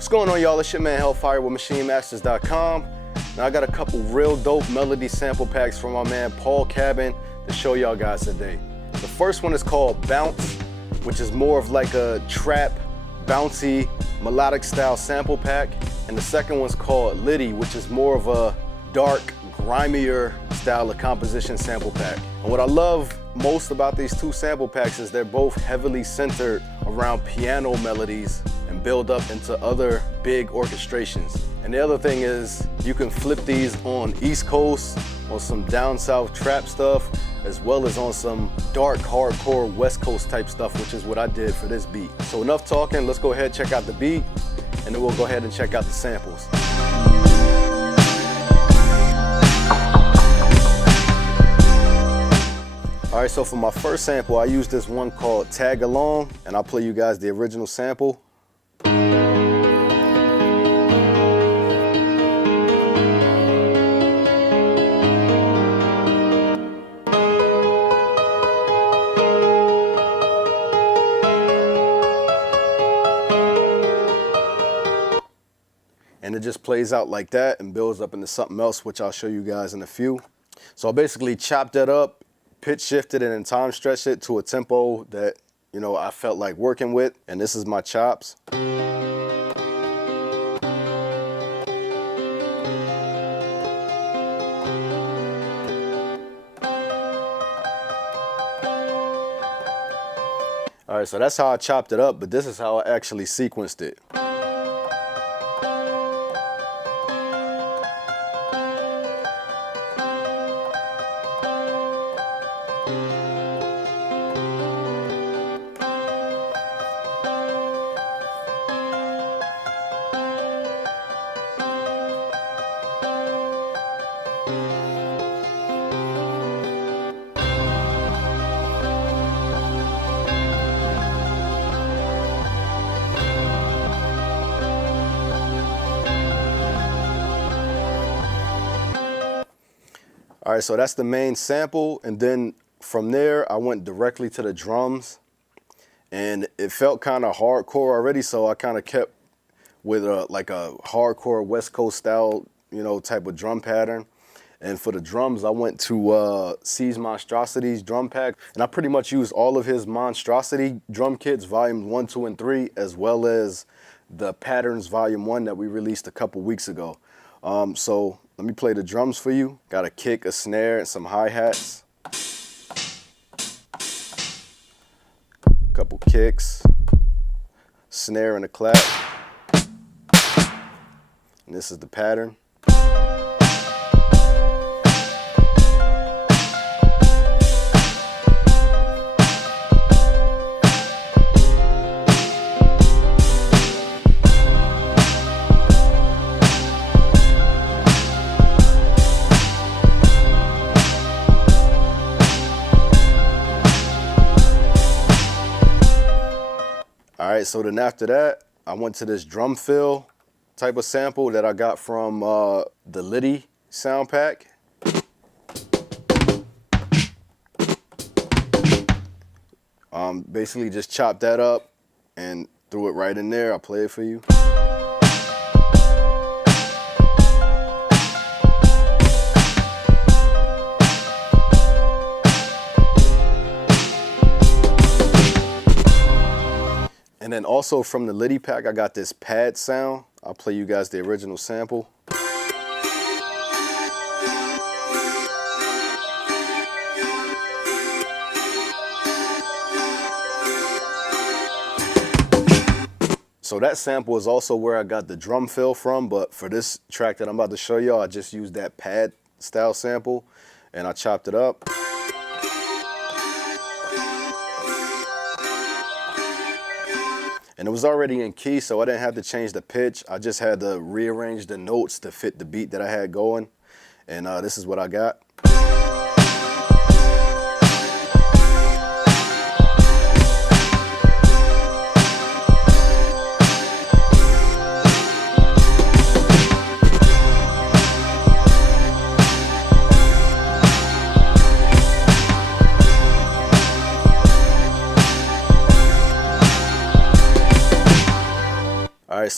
What's going on, y'all? It's your man Hellfire with MachineMasters.com. Now I got a couple real dope melody sample packs from my man Paul Cabin to show y'all guys today. The first one is called Bounce, which is more of like a trap, bouncy, melodic style sample pack. And the second one's called Litty, which is more of a dark, grimier style of composition sample pack. And what I love most about these two sample packs is they're both heavily centered around piano melodies and build up into other big orchestrations. And the other thing is you can flip these on East Coast, on some down south trap stuff, as well as on some dark hardcore West Coast type stuff, which is what I did for this beat. So enough talking, let's go ahead and check out the beat, and then we'll go ahead and check out the samples. All right, so for my first sample, I used this one called Tag Along, and I'll play you guys the original sample. And it just plays out like that and builds up into something else, which I'll show you guys in a few. So I basically chopped that up, pitch shifted it and time stretched it to a tempo that, you know, I felt like working with. And this is my chops. All right, so that's how I chopped it up, but this is how I actually sequenced it. All right, so that's the main sample, and then from there I went directly to the drums, and it felt kind of hardcore already, so I kind of kept with like a hardcore West Coast style, you know, type of drum pattern. And for the drums, I went to C's Monstrosity's drum pack, and I pretty much used all of his Monstrosity drum kits, volumes 1, 2, and 3, as well as the Patterns Volume 1 that we released a couple weeks ago. So let me play the drums for you. Got a kick, a snare, and some hi-hats. Couple kicks, snare and a clap. And this is the pattern. All right, so then after that, I went to this drum fill type of sample that I got from the Litty sound pack. Basically just chopped that up and threw it right in there. I'll play it for you. And then also from the Litty pack, I got this pad sound. I'll play you guys the original sample. So that sample is also where I got the drum fill from, but for this track that I'm about to show y'all, I just used that pad style sample and I chopped it up. And it was already in key, so I didn't have to change the pitch. I just had to rearrange the notes to fit the beat that I had going. And this is what I got.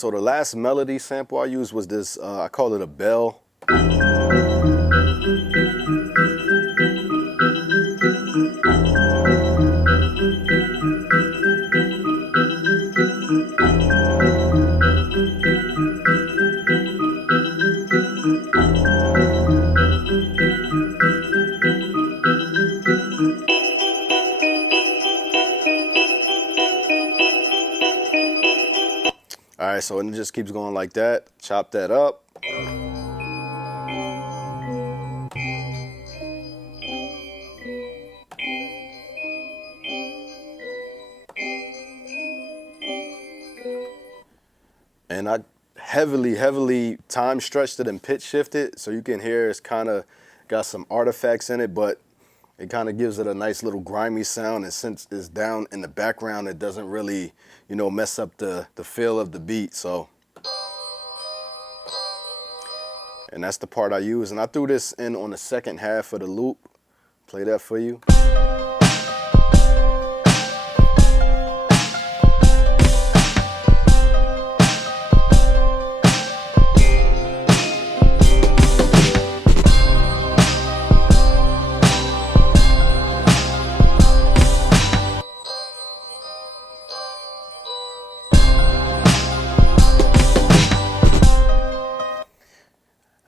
so the last melody sample I used was this, I call it a bell. All right, so it just keeps going like that. Chop that up. And I heavily time stretched it and pitch shifted, so you can hear it's kind of got some artifacts in it, but it kind of gives it a nice little grimy sound, and since it's down in the background, it doesn't really, you know, mess up the feel of the beat. So, and that's the part I use, and I threw this in on the second half of the loop. Play that for you.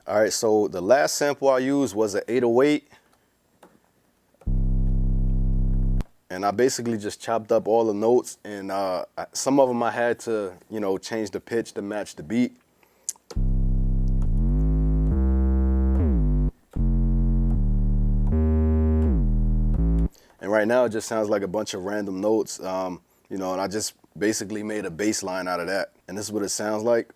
All right, so the last sample I used was an 808. And I basically just chopped up all the notes, and some of them I had to, you know, change the pitch to match the beat. And right now it just sounds like a bunch of random notes, you know, and I just basically made a bass line out of that. And this is what it sounds like.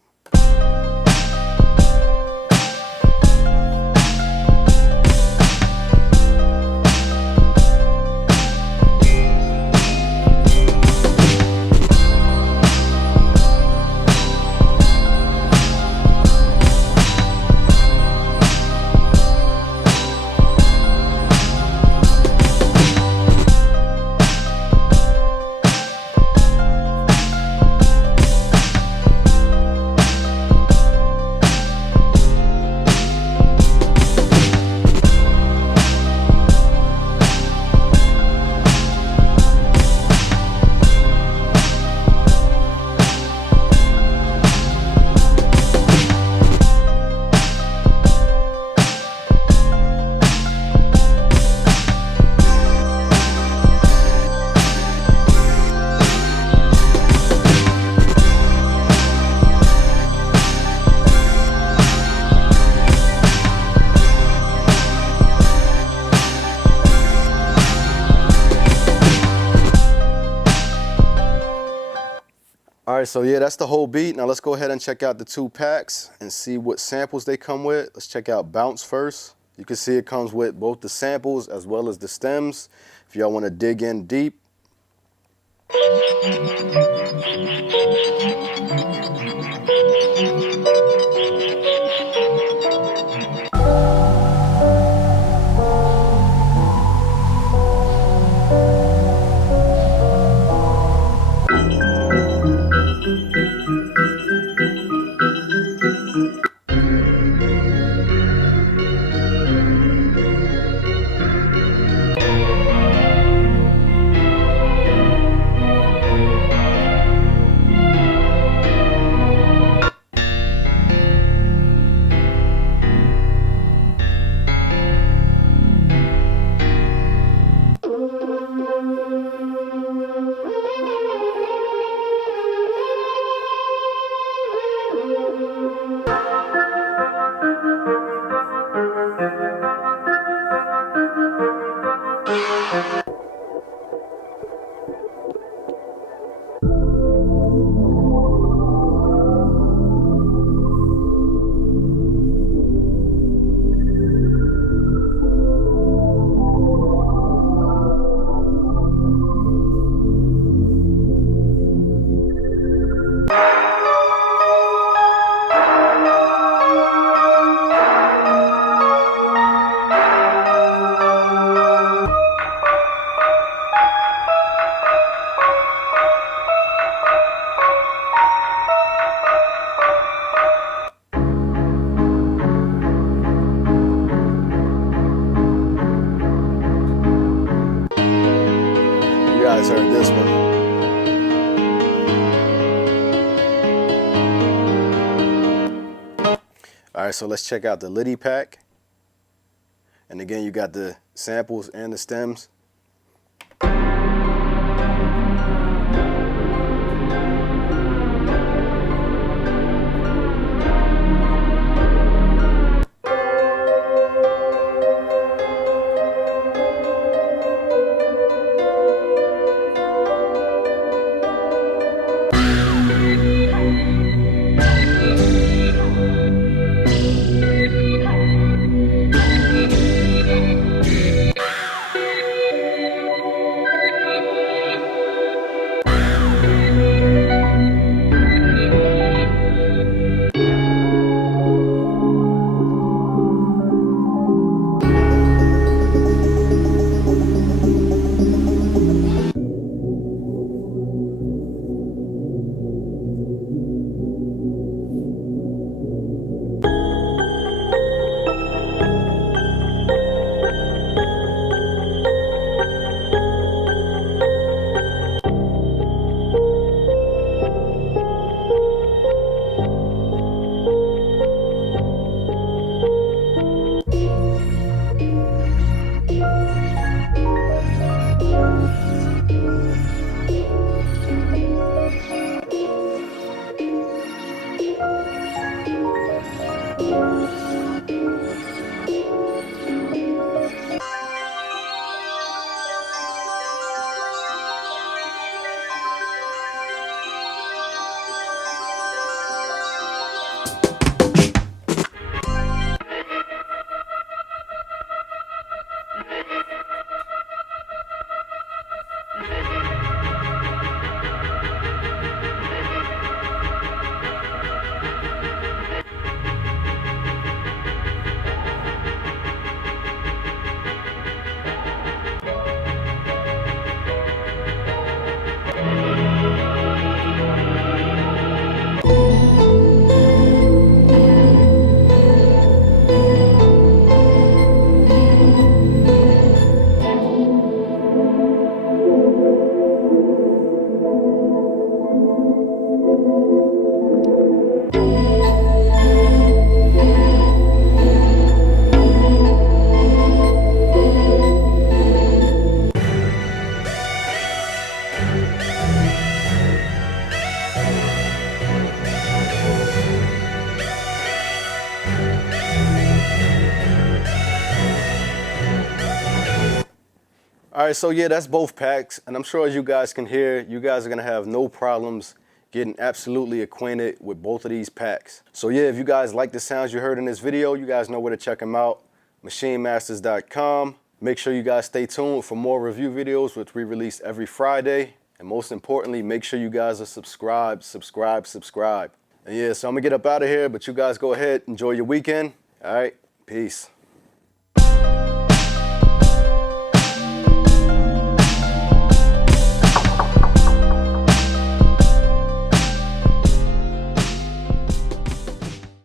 All right, so yeah, that's the whole beat. Now let's go ahead and check out the 2 packs and see what samples they come with. Let's check out Bounce first. You can see it comes with both the samples as well as the stems. If y'all want to dig in deep. All right, so let's check out the Litty pack. And again, you got the samples and the stems. All right, so yeah, that's both packs, and I'm sure as you guys can hear, you guys are gonna have no problems getting absolutely acquainted with both of these packs. So yeah, if you guys like the sounds you heard in this video, you guys know where to check them out, MachineMasters.com. Make sure you guys stay tuned for more review videos, which we release every Friday. And most importantly, make sure you guys are subscribed. And yeah, so I'm gonna get up out of here, but you guys go ahead, enjoy your weekend. All right, peace.